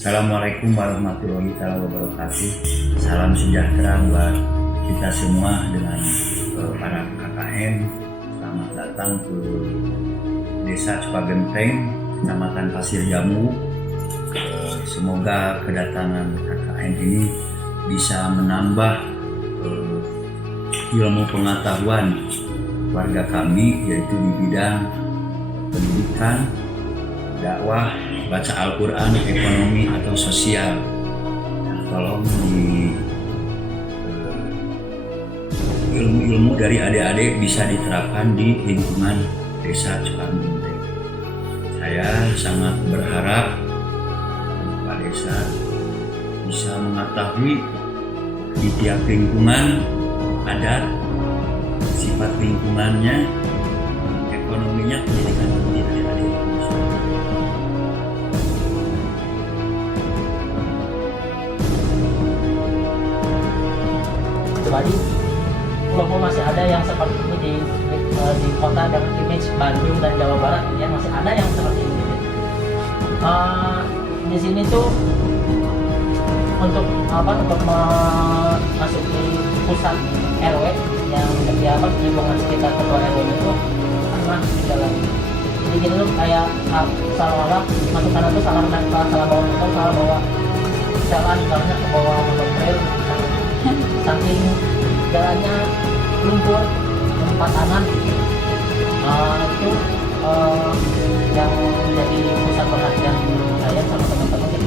Assalamualaikum warahmatullahi wabarakatuh. Salam sejahtera buat kita semua dengan para KKN. Selamat datang ke Desa Cipagenteng, Kecamatan Pasir Jambu. Semoga kedatangan KKN ini bisa menambah ilmu pengetahuan warga kami, yaitu di bidang pendidikan, dakwah, baca Al-Quran, ekonomi atau sosial. Tolong di ilmu-ilmu dari adik-adik bisa diterapkan di lingkungan Desa Cipagenteng. Saya sangat berharap Pak Desa bisa mengetahui di tiap lingkungan adat, sifat lingkungannya, ekonominya, pendidikan adik-adik. Kecuali kalau masih ada yang seperti ini di kota dengan image Bandung dan Jawa Barat, ya masih ada yang seperti ini. Di sini tuh untuk memasuki pusat RW yang lingkungan sekitar ketua RW itu pernah di dalam. Jadi gini tuh kayak salah masuk sana tuh salah bawa motor, salah bawa jalan, jalannya ke bawah motor trail. Saking jalannya lumpur, tanah, itu yang jadi pusat perhatian saya sama teman-teman.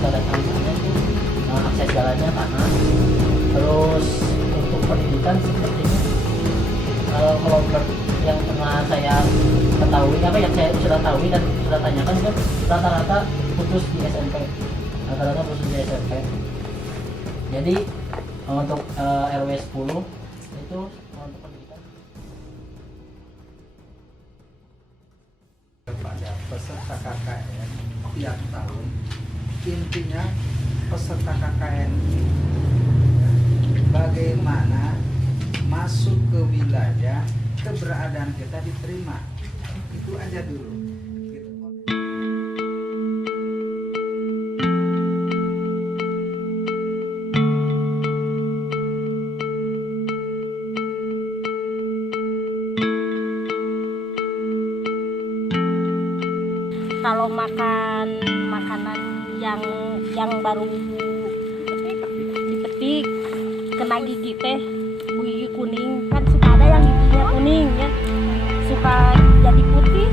rata-rata putus di SMP. Jadi untuk RW 10 itu untuk pendidikan. Kepada peserta KKN tiap tahun, intinya peserta KKN ini bagaimana masuk ke wilayah, keberadaan kita diterima, itu aja dulu. Kalau makan makanan yang baru dipetik kena gigi teh, gigi kuning kan suka ada yang giginya kuning ya, suka jadi putih.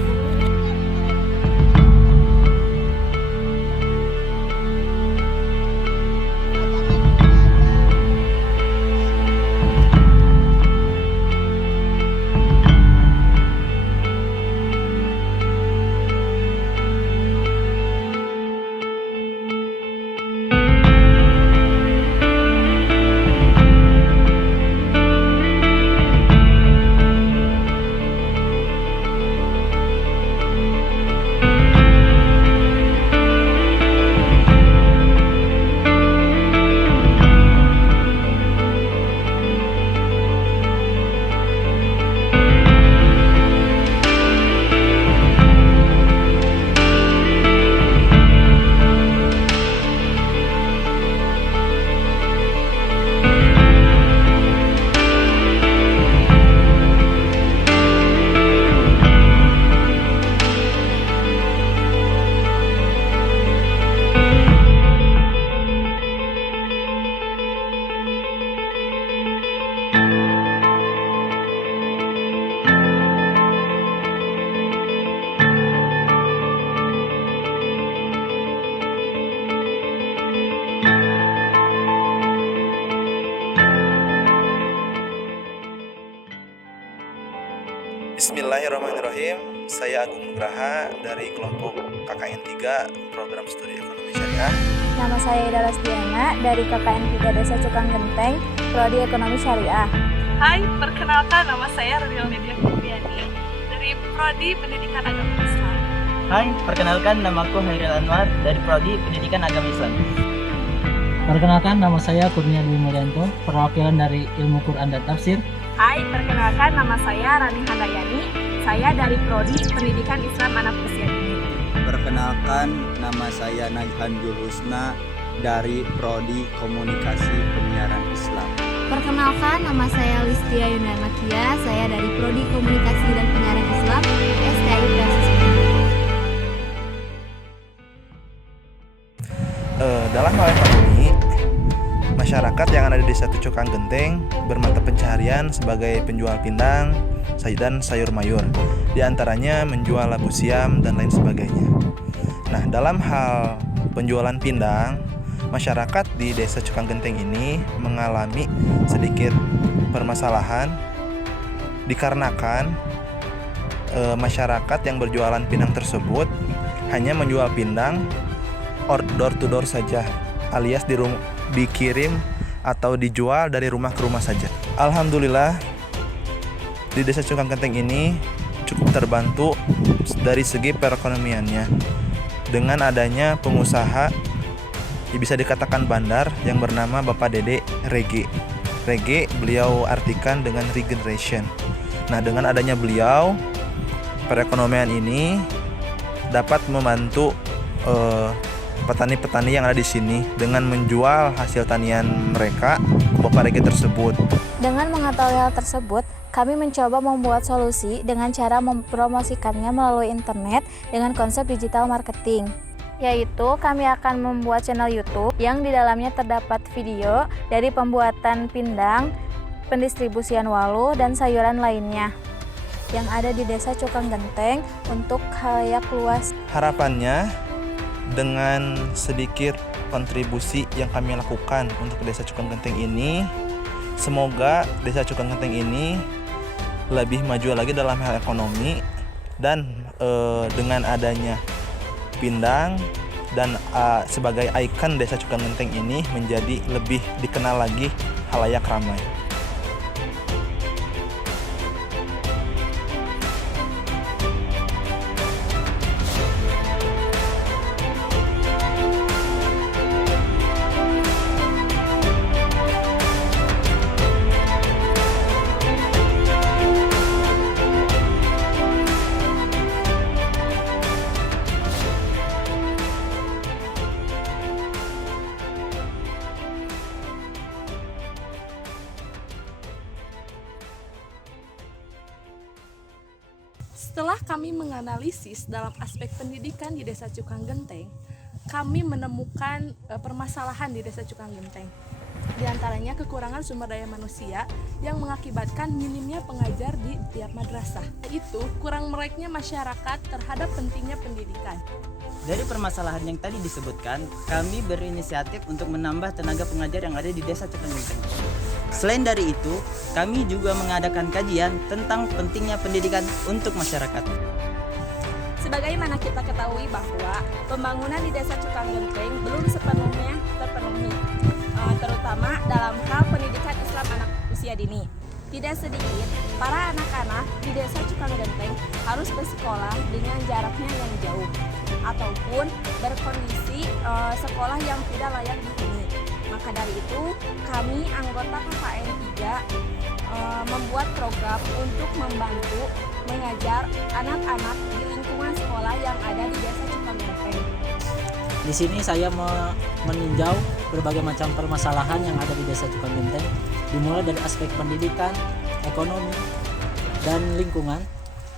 Bismillahirrahmanirrahim. Saya Agung Nugraha dari kelompok KKN 3 Program Studi Ekonomi Syariah. Nama saya Ida Lasdiana dari KKN 3 Desa Cukang Genteng, Prodi Ekonomi Syariah. Hai, perkenalkan nama saya Radial Media Fitriani dari Prodi Pendidikan Agama Islam. Hai, perkenalkan namaku Hairil Anwar dari Prodi Pendidikan Agama Islam. Perkenalkan nama saya Kurnia Dwi Mulyanto, perwakilan dari Ilmu Quran dan Tafsir. Hai, perkenalkan nama saya Rani Handayani. Saya dari Prodi Pendidikan Islam Anak Usia Dini. Perkenalkan nama saya Najhan Julhusna dari Prodi Komunikasi Penyiaran Islam. Perkenalkan nama saya Listia Yunarmakia, saya dari Prodi Komunikasi dan Penyiaran Islam, STI Prasis. Dalam hal ekonomi, masyarakat yang ada di Desa Cukang Genteng bermata pencaharian sebagai penjual pindang dan sayur mayur. Di antaranya menjual labu siam dan lain sebagainya. Nah, dalam hal penjualan pindang, masyarakat di Desa Cukang Genteng ini mengalami sedikit permasalahan dikarenakan masyarakat yang berjualan pindang tersebut hanya menjual pindang door to door saja, alias dikirim atau dijual dari rumah ke rumah saja. Alhamdulillah di Desa Cukang Genteng ini cukup terbantu dari segi perekonomiannya dengan adanya pengusaha bisa dikatakan bandar yang bernama Bapak Dede Rege. Rege beliau artikan dengan regeneration. Nah, dengan adanya beliau, perekonomian ini dapat membantu petani-petani yang ada di sini dengan menjual hasil tanian mereka ke Bapak Rege tersebut. Dengan mengetahui hal tersebut, kami mencoba membuat solusi dengan cara mempromosikannya melalui internet dengan konsep digital marketing. Yaitu kami akan membuat channel YouTube yang di dalamnya terdapat video dari pembuatan pindang, pendistribusian walu, dan sayuran lainnya yang ada di Desa Cukang Genteng untuk khalayak luas. Harapannya dengan sedikit kontribusi yang kami lakukan untuk Desa Cukang Genteng ini, semoga Desa Cukang Genteng ini lebih maju lagi dalam hal ekonomi dan dengan adanya Pindang dan sebagai ikon Desa Cukang Genteng ini menjadi lebih dikenal lagi halayak ramai. Setelah kami menganalisis dalam aspek pendidikan di Desa Cukang Genteng, kami menemukan permasalahan di Desa Cukang Genteng. Di antaranya kekurangan sumber daya manusia yang mengakibatkan minimnya pengajar di tiap madrasah. Itu kurang meleknya masyarakat terhadap pentingnya pendidikan. Dari permasalahan yang tadi disebutkan, kami berinisiatif untuk menambah tenaga pengajar yang ada di Desa Cukang Genteng. Selain dari itu, kami juga mengadakan kajian tentang pentingnya pendidikan untuk masyarakat. Sebagaimana kita ketahui bahwa pembangunan di Desa Cukang Genteng belum sepenuhnya terpenuhi, terutama dalam hal pendidikan Islam anak usia dini. Tidak sedikit para anak-anak di Desa Cukang Genteng harus bersekolah dengan jaraknya yang jauh ataupun berkondisi sekolah yang tidak layak dihuni. Maka dari itu, kami anggota KKN 3 membuat program untuk membantu mengajar anak-anak di lingkungan sekolah yang ada di Desa Cukang Genteng. Di sini saya meninjau berbagai macam permasalahan yang ada di Desa Cukang Genteng, dimulai dari aspek pendidikan, ekonomi, dan lingkungan.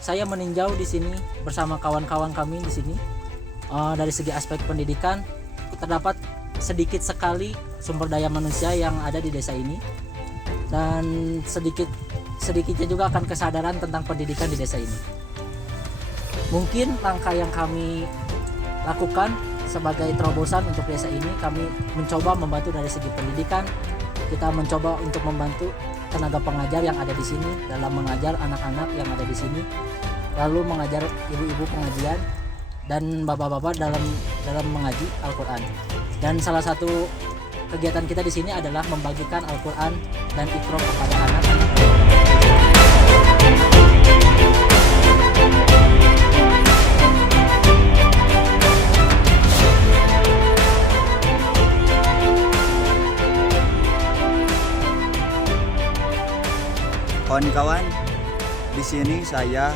Saya meninjau di sini bersama kawan-kawan kami di sini. Dari segi aspek pendidikan, terdapat sedikit sekali sumber daya manusia yang ada di desa ini, dan sedikitnya juga akan kesadaran tentang pendidikan di desa ini. Mungkin langkah yang kami lakukan sebagai terobosan untuk desa ini, kami mencoba membantu dari segi pendidikan. Kita mencoba untuk membantu tenaga pengajar yang ada di sini dalam mengajar anak-anak yang ada di sini, lalu mengajar ibu-ibu pengajian dan bapak-bapak dalam mengaji Al-Quran. Dan salah satu kegiatan kita di sini adalah membagikan Al-Quran dan Iqra kepada anak-anak. Kawan-kawan, di sini saya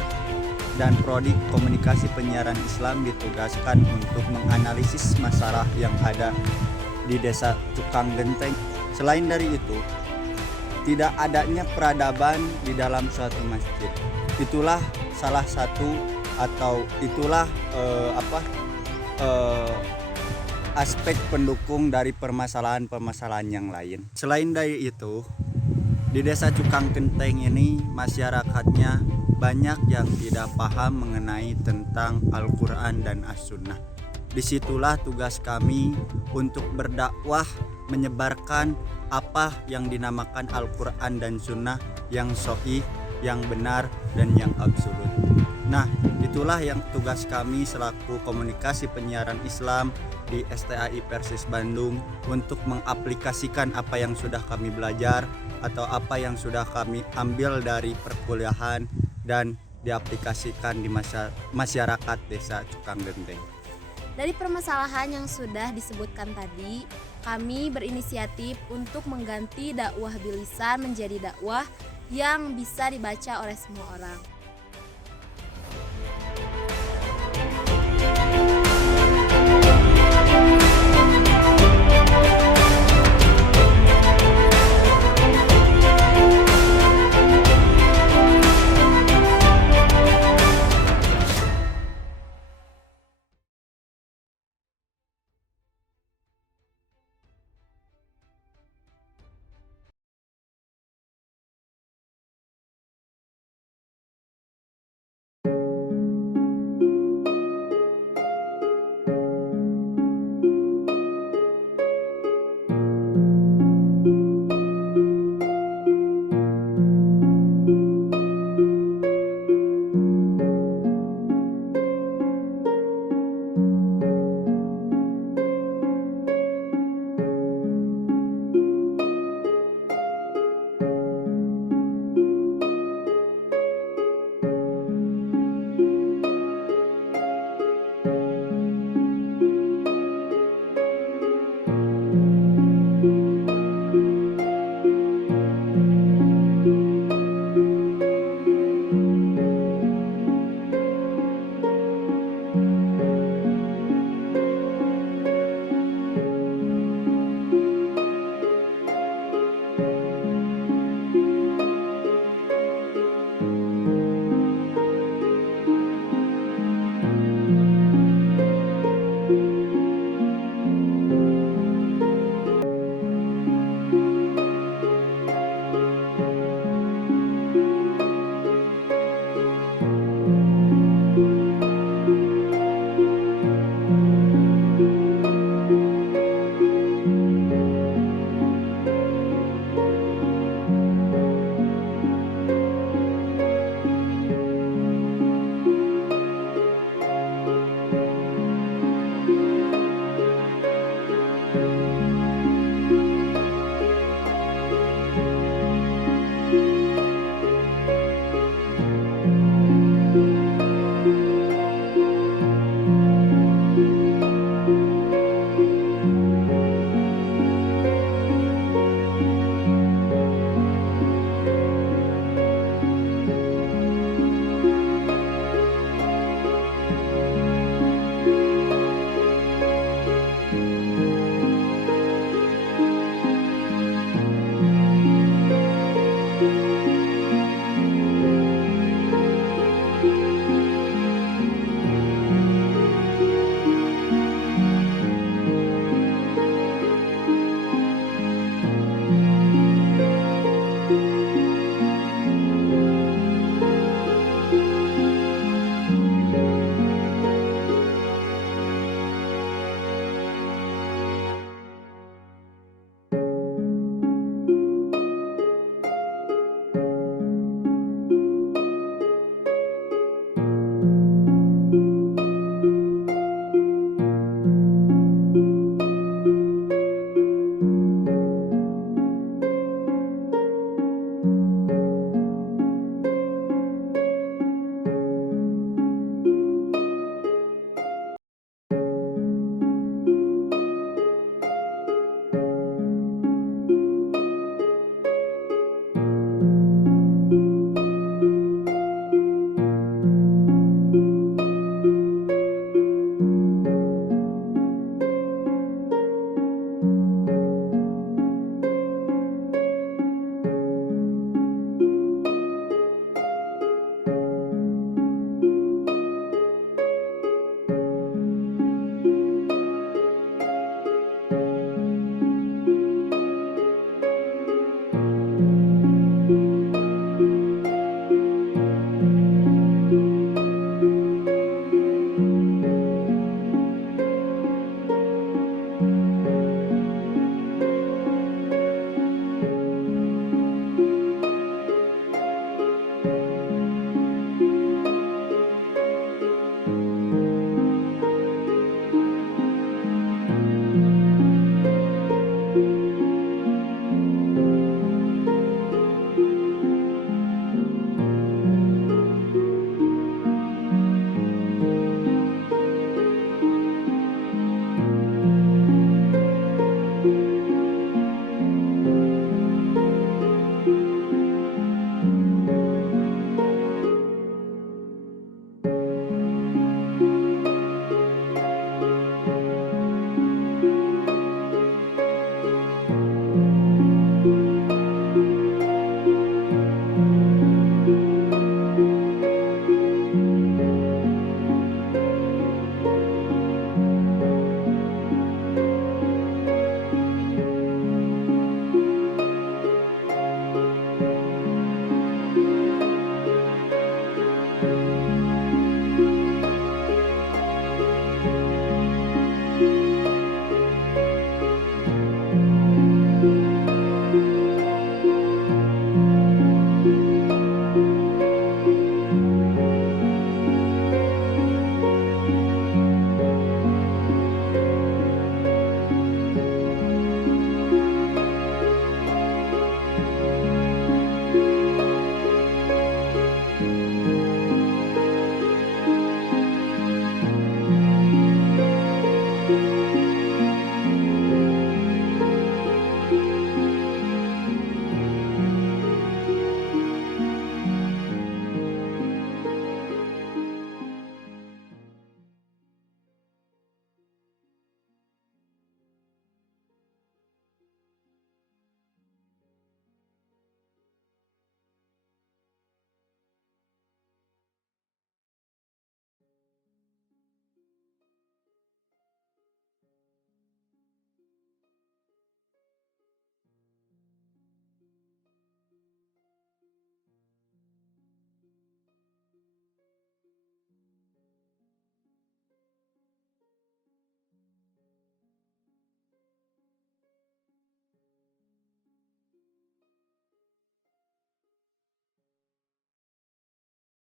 dan Prodi Komunikasi Penyiaran Islam ditugaskan untuk menganalisis masalah yang ada di Desa Cukang Genteng. Selain dari itu, tidak adanya peradaban di dalam suatu masjid. Itulah salah satu atau itulah aspek pendukung dari permasalahan-permasalahan yang lain. Selain dari itu, di Desa Cukang Genteng ini masyarakatnya banyak yang tidak paham mengenai tentang Al-Quran dan As-Sunnah. Disitulah tugas kami untuk berdakwah, menyebarkan apa yang dinamakan Al-Quran dan Sunnah yang sahih, yang benar, dan yang absolut. Nah, itulah yang tugas kami selaku Komunikasi Penyiaran Islam di STAI Persis Bandung untuk mengaplikasikan apa yang sudah kami belajar atau apa yang sudah kami ambil dari perkuliahan dan diaplikasikan di masyarakat Desa Cukang Genteng. Dari permasalahan yang sudah disebutkan tadi, kami berinisiatif untuk mengganti dakwah bilisan menjadi dakwah yang bisa dibaca oleh semua orang.